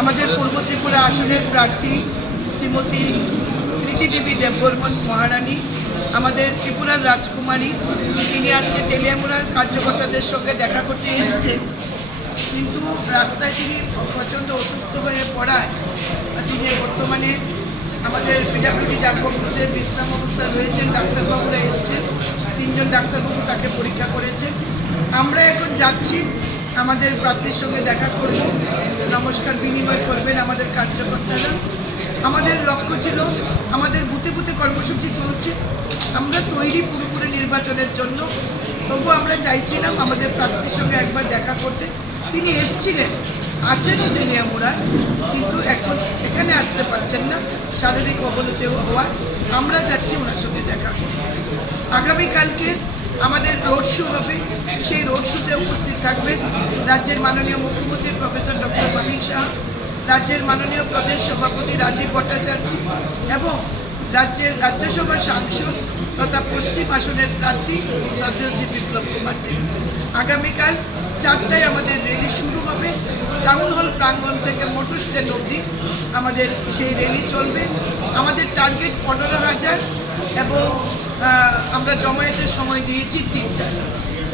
আমাদের পূর্ব ত্রিপুরা আসনের প্রার্থী শ্রীমতী কৃতি দেবী দেববর্মন মহারানী, আমাদের ত্রিপুরার রাজকুমারী, তিনি আজকে তেলিয়ামুড়ার কার্যকর্তাদের সঙ্গে দেখা করতে এসেছেন। কিন্তু রাস্তায় তিনি প্রচণ্ড অসুস্থ হয়ে পড়ায় তিনি বর্তমানে আমাদের পিডাব্লিউডি ডাক্তারবাবুদের বিশ্রাম অবস্থায় রয়েছেন। ডাক্তারবাবুরা এসছেন, 3 জন ডাক্তারবাবু তাকে পরীক্ষা করেছেন। আমরা এখন যাচ্ছি, আমাদের প্রার্থীর সঙ্গে দেখা করব, নমস্কার বিনিময় করবেন আমাদের কার্যকর্তারা। আমাদের লক্ষ্য ছিল, আমাদের বুথে বুথে কর্মসূচি চলছে, আমরা তৈরি পুরোপুরি নির্বাচনের জন্য। তবু আমরা চাইছিলাম আমাদের প্রার্থীর সঙ্গে একবার দেখা করতে। তিনি এসছিলেন, আছেনও তেলিয়ামুড়ায়, কিন্তু এখন এখানে আসতে পারছেন না শারীরিক অবনতি হওয়ায়। আমরা যাচ্ছি ওনার সঙ্গে দেখা করতে। আগামীকালকে আমাদের রোড শো হবে, সেই রোড শোতে উপস্থিত থাকবেন রাজ্যের মাননীয় মুখ্যমন্ত্রী প্রফেসর ডক্টর মানিক শাহ, রাজ্যের মাননীয় প্রদেশ সভাপতি রাজীব ভট্টাচার্য এবং রাজ্যসভার সাংসদ তথা পশ্চিম আসনের প্রার্থী শ্রদ্ধেয় শ্রী বিপ্লব কুমার দেব। আগামীকাল 4টায় আমাদের র্যালি শুরু হবে। টাউন হল প্রাঙ্গণ থেকে মোটর স্ট্যান্ড অবধি আমাদের সেই র্যালি চলবে। আমাদের টার্গেট 15,000 এবং আমরা জমায়েতের সময় দিয়েছি 3টা।